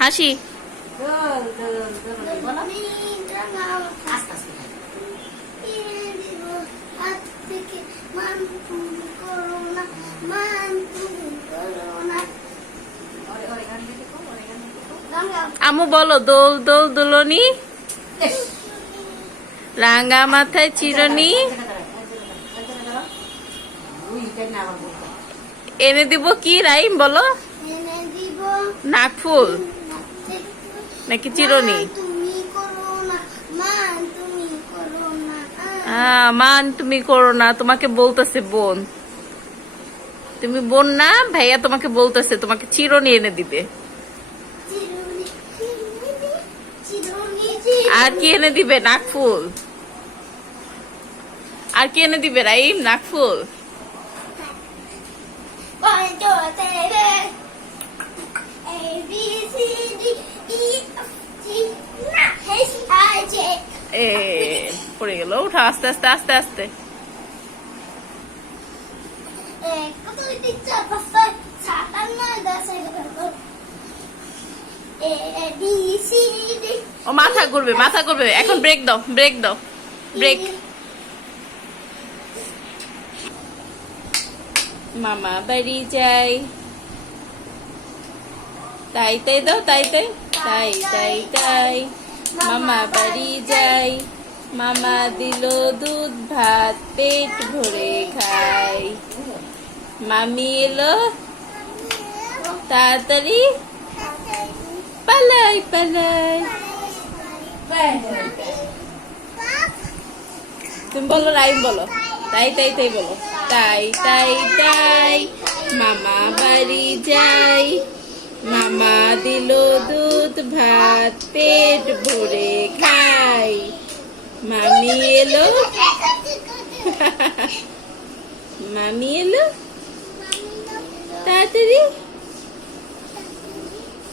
হাসি। আমু বলো দোল দোল দোলনি? রাঙা মাথায় চিরনি? এনে দিব কি রাইম বলো? নাকফুল নাকি চিরনি? মান তুমি করো না তোমাকে বলতেছে বোন। তুমি বোন না ভাইয়া তোমাকে বলতেছে তোমাকে চিরনি এনে দিবে। আর কি এনে দিবে নাকফুল আর কি এনে দিবে রাইম নাকফুল গেল উঠা আস্তে আস্তে আস্তে আস্তে ও, মাথা মাথা এখন ব্রেক দাও ব্রেক দাও ব্রেক মামা বাড়ি যাই। তাই তাই দাও, তাই তাই তাই তাই তাই। মামা বাড়ি যাই। মামা দিল দুধ, ভাত, পেট ভরে খাই। মামি এলো, তাড়াতাড়ি পালাই পালাই। তুমি বলো, রাইম বলো। তাই তাই তাই বলো। তাই তাই তাই, মামা বাড়ি যাই। মামা দিল দুধ, ভাত, পেট ভরে খাই। মামি এলো মামি এলো তাড়াতাড়ি।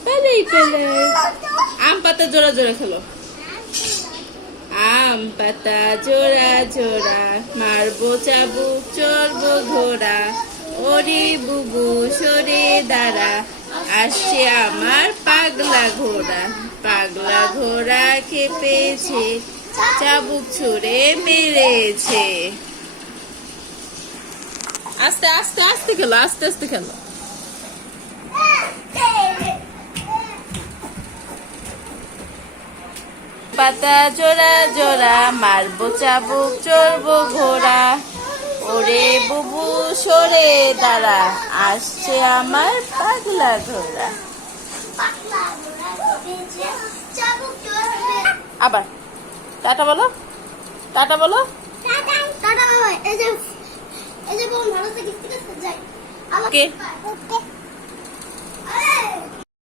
পালাই পালাই আম পাতা জোড়া জোড়া খেলো। আম পাতা জোড়া জোড়া মারবো চাবুক চড়বো ঘোড়া ওরে বুবু সরে দাঁড়া আসছে আমার পাগলা ঘোড়া। পাগলা ঘোড়া খেপেছে। চাবুক ছুড়ে মেরেছে। আস্তে আস্তে আস্তে খেলো আস্তে আস্তে খেলো। পাতা জোড়া জোড়া মারবো চাবুক চড়বো ঘোড়া। ওরে বুবু সরে দাঁড়া আসছে আমার পাগলা ঘোড়া। আবার। টাটা বলো? টাটা বলো? টাটা